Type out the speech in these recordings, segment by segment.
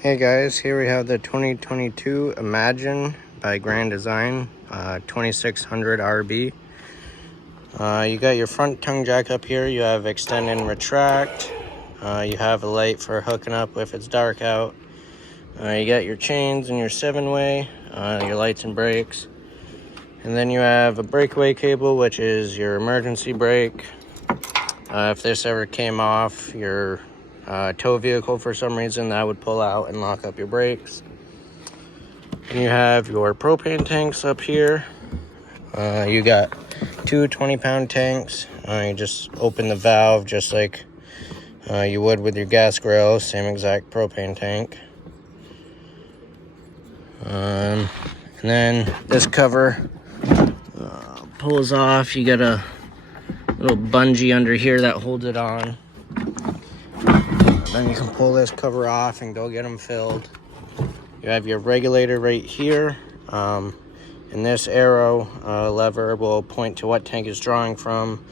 Hey guys, here we have the 2022 Imagine by Grand Design, 2600 RB. You got your front tongue jack up here. You have extend and retract. You have a light for hooking up if it's dark out. You got your chains and your 7-way, your lights and brakes. And then you have a breakaway cable, which is your emergency brake. If this ever came off your tow vehicle for some reason, that would pull out and lock up your brakes. And you have your propane tanks up here. You got two 20-pound tanks. You just open the valve just like you would with your gas grill, same exact propane tank. And then this cover pulls off. You got a little bungee under here that holds it on. Then you can pull this cover off and go get them filled. You have your regulator right here. And this arrow lever will point to what tank is drawing from.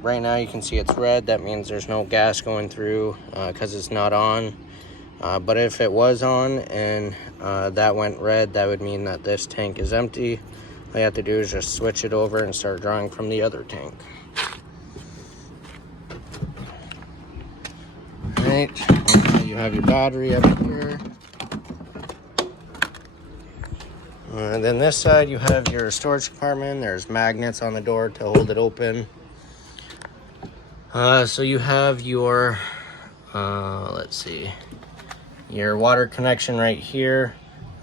Right now you can see it's red. That means there's no gas going through because it's not on. But if it was on and that went red, that would mean that this tank is empty. All you have to do is just switch it over and start drawing from the other tank. Right, you have your battery up here. And then this side you have your storage compartment. There's magnets on the door to hold it open. So you have your, let's see, your water connection right here.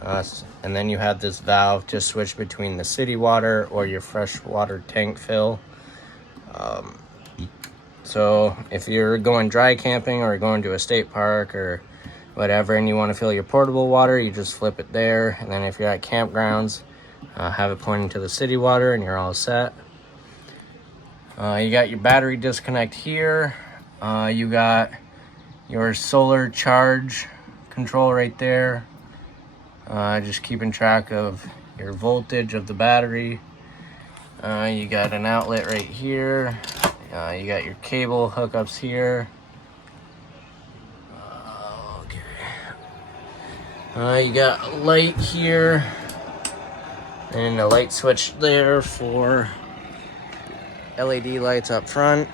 And then you have this valve to switch between the city water or your fresh water tank fill. So if you're going dry camping or going to a state park or whatever and you want to fill your portable water, you just flip it there. And then if you're at campgrounds, have it pointing to the city water and you're all set. You got your battery disconnect here. You got your solar charge control right there. Just keeping track of your voltage of the battery. You got an outlet right here. You got your cable hookups here. You got a light here and a light switch there for LED lights up front.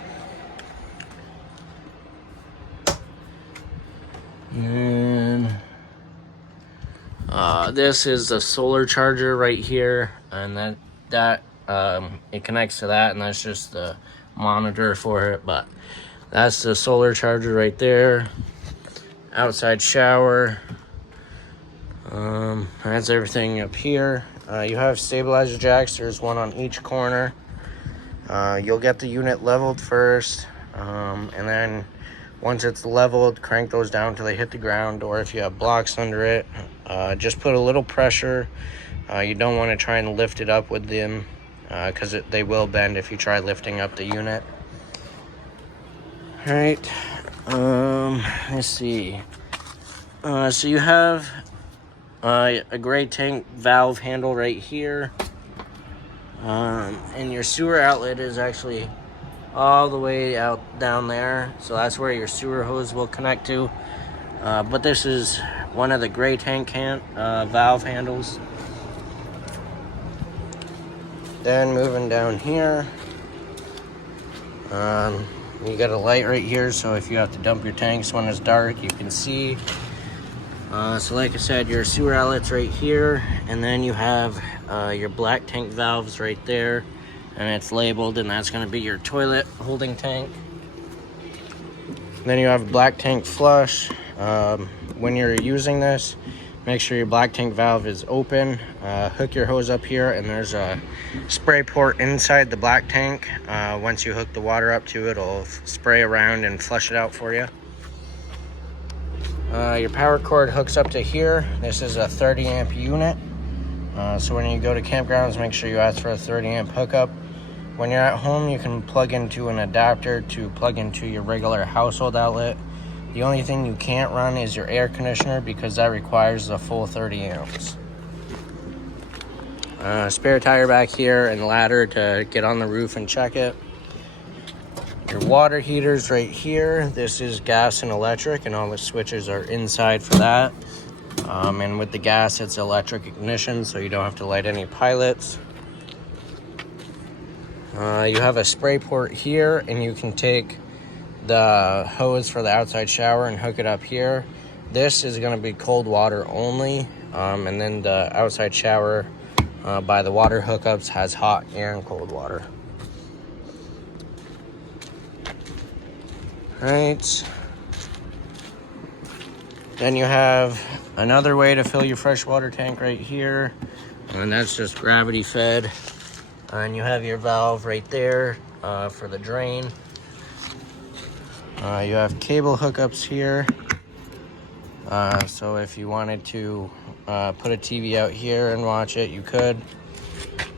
And this is the solar charger right here, and that it connects to that, and that's just the monitor for it. But that's the solar charger right there. Outside shower. That's everything up here. You have stabilizer jacks. There's one on each corner. You'll get the unit leveled first, and then once it's leveled, crank those down till they hit the ground, or if you have blocks under it, just put a little pressure. You don't want to try and lift it up with them because they will bend if you try lifting up the unit. All right, let's see. So you have a gray tank valve handle right here. And your sewer outlet is actually all the way out down there, so that's where your sewer hose will connect to. But this is one of the gray tank valve handles. Then moving down here, you got a light right here, so if you have to dump your tanks when it's dark, you can see. So like I said, your sewer outlet's right here, and then you have your black tank valves right there, and it's labeled, and that's going to be your toilet holding tank. And then you have a black tank flush. When you're using this, make sure your black tank valve is open. Hook your hose up here, and there's a spray port inside the black tank. Once you hook the water up to it, it'll spray around and flush it out for you. Your power cord hooks up to here. This is a 30 amp unit. So when you go to campgrounds, make sure you ask for a 30 amp hookup. When you're at home, you can plug into an adapter to plug into your regular household outlet. The only thing you can't run is your air conditioner because that requires the full 30 amps. Spare tire back here and ladder to get on the roof and check it. your water heaters right here. This is gas and electric, and all the switches are inside for that. And with the gas, it's electric ignition, so you don't have to light any pilots. You have a spray port here, and you can take the hose for the outside shower and hook it up here. This is going to be cold water only, and then the outside shower by the water hookups has hot and cold water. Right. Then you have another way to fill your freshwater tank right here, and that's just gravity fed. And you have your valve right there for the drain. You have cable hookups here. So if you wanted to put a TV out here and watch it, you could.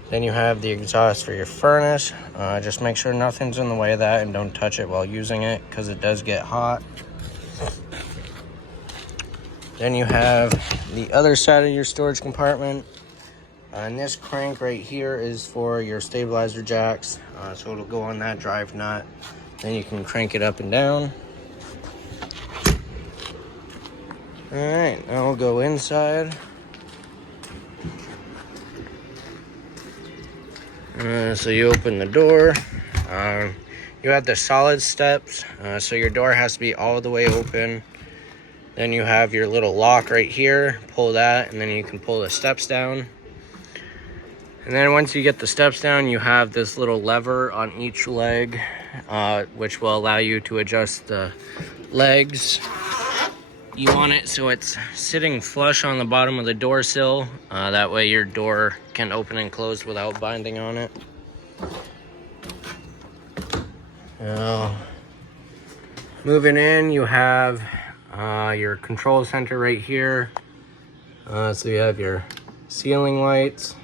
Then you have the exhaust for your furnace. Just make sure nothing's in the way of that and don't touch it while using it, because it does get hot. Then you have the other side of your storage compartment. And this crank right here is for your stabilizer jacks. So it'll go on that drive nut. Then you can crank it up and down. All right, now we'll go inside. So you open the door. You have the solid steps, so your door has to be all the way open. Then you have your little lock right here. Pull that, and then you can pull the steps down. And then once you get the steps down, you have this little lever on each leg, which will allow you to adjust the legs. You want it so it's sitting flush on the bottom of the door sill. That way your door can open and close without binding on it. Now, moving in, you have your control center right here. So you have your ceiling lights.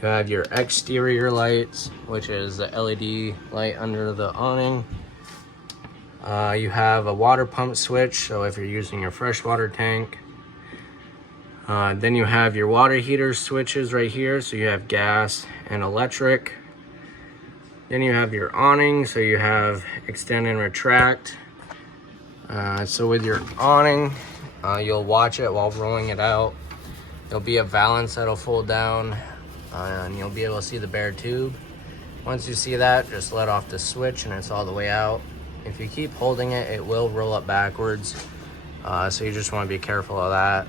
You have your exterior lights, which is the LED light under the awning. You have a water pump switch, so if you're using your freshwater tank. Then you have your water heater switches right here, so you have gas and electric. Then you have your awning, so you have extend and retract. So with your awning, you'll watch it while rolling it out. There'll be a valance that'll fold down, and you'll be able to see the bare tube. Once you see that, just let off the switch and it's all the way out. If you keep holding it, it will roll up backwards. So you just want to be careful of that.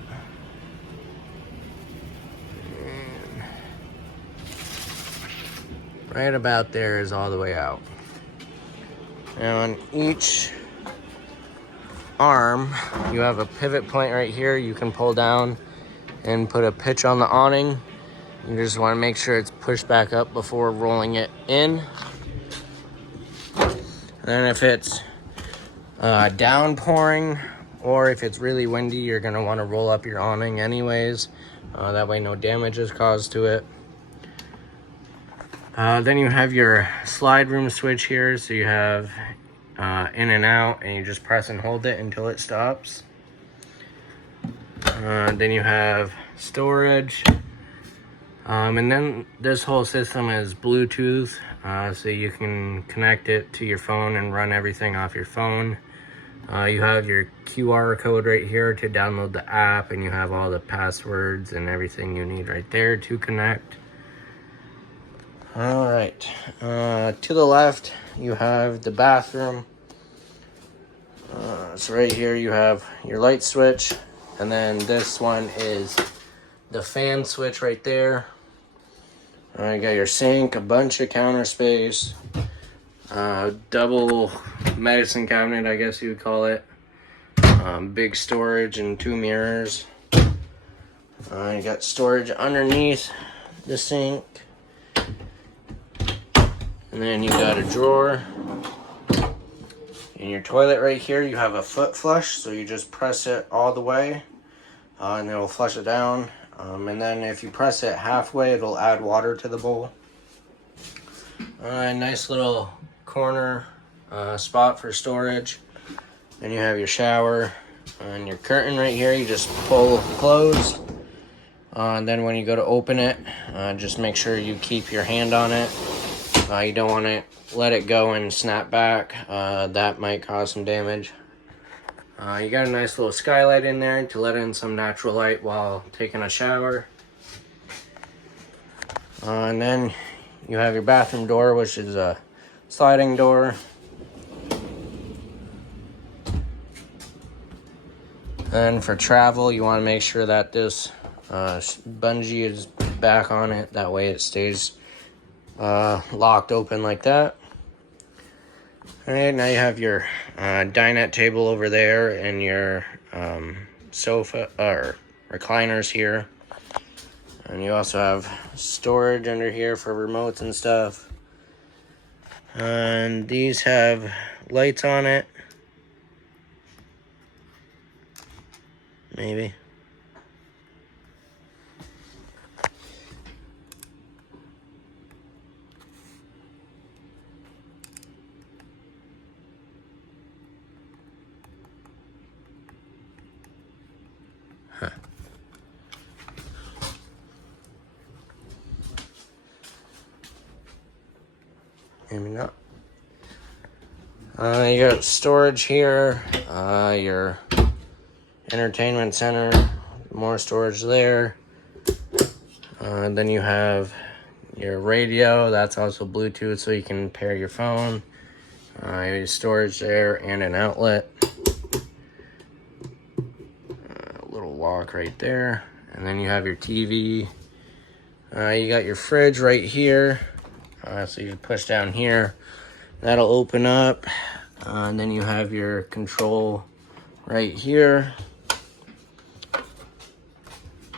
And right about there is all the way out. Now on each arm, you have a pivot point right here. You can pull down and put a pitch on the awning. You just want to make sure it's pushed back up before rolling it in. And then if it's downpouring or if it's really windy, you're going to want to roll up your awning anyways. That way no damage is caused to it. Then you have your slide room switch here. So you have in and out, and you just press and hold it until it stops. Then you have storage. And then this whole system is Bluetooth, so you can connect it to your phone and run everything off your phone. You have your QR code right here to download the app, and you have all the passwords and everything you need right there to connect. All right, to the left, you have the bathroom. So right here you have your light switch, and then this one is the fan switch right there. You got your sink, a bunch of counter space, double medicine cabinet, I guess you would call it. Big storage and 2 mirrors. You got storage underneath the sink. And then you got a drawer. In your toilet right here, you have a foot flush, so you just press it all the way, and it'll flush it down. And then if you press it halfway, it'll add water to the bowl. Nice little corner spot for storage. Then you have your shower and your curtain right here. You just pull closed. And then when you go to open it, just make sure you keep your hand on it. You don't want to let it go and snap back. That might cause some damage. You got a nice little skylight in there to let in some natural light while taking a shower. And then you have your bathroom door, which is a sliding door. And for travel, you want to make sure that this bungee is back on it. That way it stays locked open like that. Alright, now you have your dinette table over there and your sofa or recliners here. And you also have storage under here for remotes and stuff. And these have lights on it. Maybe. Huh. Maybe not. You got storage here, your entertainment center, more storage there. Then you have your radio, that's also Bluetooth, so you can pair your phone. Your storage there and an outlet. A little lock right there. And then you have your TV. You got your fridge right here. So you push down here, that'll open up, and then you have your control right here,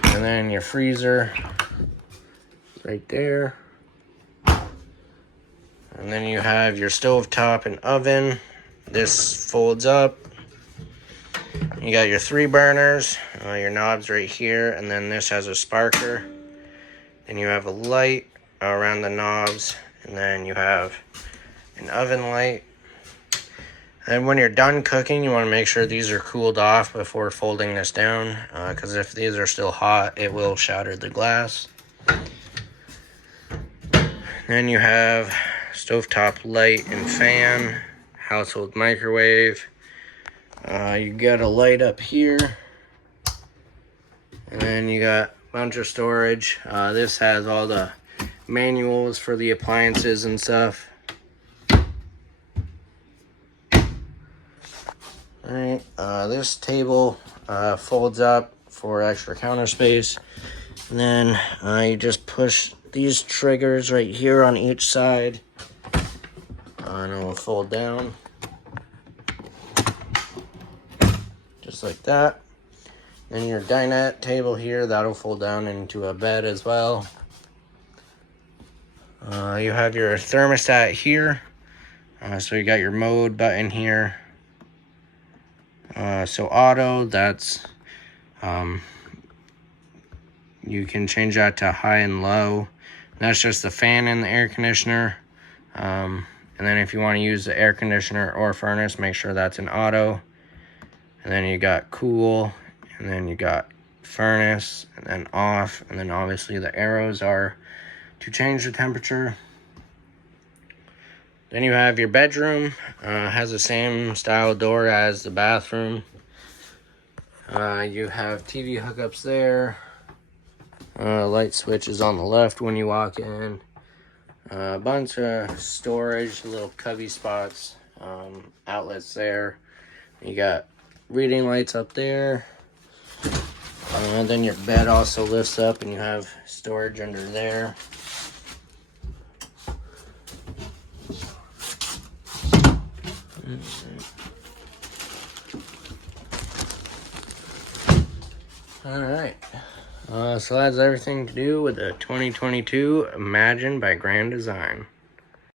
and then your freezer right there, and then you have your stovetop and oven. This folds up. You got your 3 burners, your knobs right here, and then this has a sparker. Then you have a light around the knobs, and then you have an oven light. And when you're done cooking, you want to make sure these are cooled off before folding this down, because if these are still hot, it will shatter the glass. Then you have stovetop light and fan, household microwave. You got a light up here, and then you got a bunch of storage. This has all the manuals for the appliances and stuff. Alright, this table folds up for extra counter space. And then you just push these triggers right here on each side. And it will fold down. Just like that. Then your dinette table here, that'll fold down into a bed as well. You have your thermostat here. So you got your mode button here. So auto, that's you can change that to high and low. That's just the fan and the air conditioner. And then if you want to use the air conditioner or furnace, make sure that's an auto. And then you got cool, and then you got furnace, and then off, and then obviously the arrows are to change the temperature. Then you have your bedroom. Has the same style door as the bathroom. You have TV hookups there. Light switch is on the left when you walk in. A bunch of storage, little cubby spots, outlets there. You got reading lights up there. And then your bed also lifts up and you have storage under there. Alright, so that's everything to do with the 2022 Imagine by Grand Design.